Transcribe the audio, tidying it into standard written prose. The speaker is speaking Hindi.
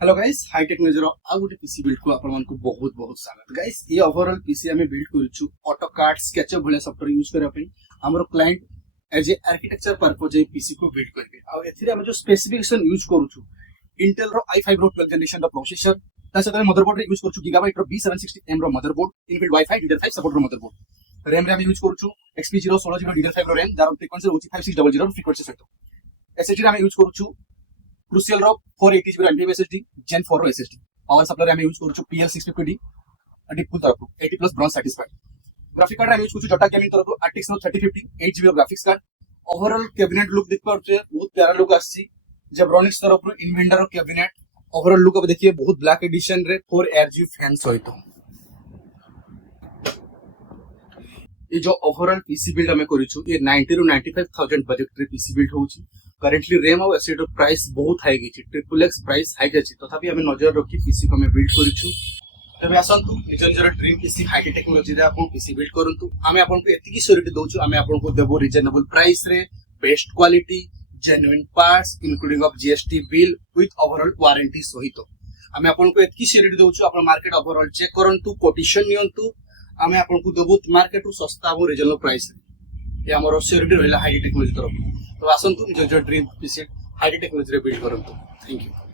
हेलो गाइस हाई टेक्नोलॉजी रो आ गोटे पीसी बिल्ड को आपण मानकु बहुत बहुत स्वागत गाइस। ये ओवरऑल पीसी हमें बिल्ड करूछु ऑटोकाड स्केचअप भले सॉफ्टवेयर यूज करा पई हमरो client as a architecture purpose ए पीसी को बिल्ड करबे। आ एथिरे हम जो स्पेसिफिकेशन यूज करूछु इंटेल रो i5 रो 12 जनरेशन रो प्रोसेसर ता सहित मदरबोर्ड रे यूज करूछु गीगाबाइट रो B760M रो motherboard inbuilt WiFi DDR5 support रो मदरबोर्ड रैम रे हम यूज करूछु XP016 DDR5 रो रैम जार फ्रीक्वेंसी होची 5600 रो फ्रीक्वेंसी सहित SSD रे हम यूज करूछु क्रुशियल रो 480 GB NVMe SSD Gen 4 रो SSD पावर सप्लाई हम यूज करूछु PL650D डिपुल तरफ 80 plus bronze satisfied graphic card हम यूज करूछु टाटा गेमिंग तरफ RTX 3050 8 GB graphics card overall cabinet look देख पाउछे बहुत प्यारा लुक आसी जेब्रॉनिक्स तरफ रो इन्वेंटर रो कैबिनेट ओवरऑल लुक अब देखिए बहुत ब्लैक एडिशन रे 4 RGB फैन सहित ये जो ओवरऑल पीसी बिल्ड हमें करिछु ये 90 ରୁ 95000 बजट रे पीसी बिल्ड होउची। करेंटली रैम और एसएसडी प्राइस बहुत हाई गई XXX प्राइस हाई गई तथापि हमें नजर रखी पीसी को हमें बिल्ड करिछु। तबे आसंतु निज निजर ड्रीम पीसी हाई टेक्नोलॉजी रे आपन पीसी बिल्ड करंतु हमें आपन को एतिकी सिक्योरिटी दोछु हमें आपन को देबो रिजनेबल प्राइस रे best quality genuine parts including of GST bill with overall warranty सहित हमें आपन को एतिकी सिक्योरिटी दोछु आपन मार्केट ओवरऑल चेक करंतु कोटेशन नियंतु हमें आपन को देबो मार्केट रु सस्ता और रिजनेबल प्राइस रे ये हमर सिक्योरिटी रहला हाई टेक्नोलॉजी तरफ। तो आसंतु निज ड्रीम पीसी हाई टेक्नोलॉजी रे बिल्ड करंतु। Thank you.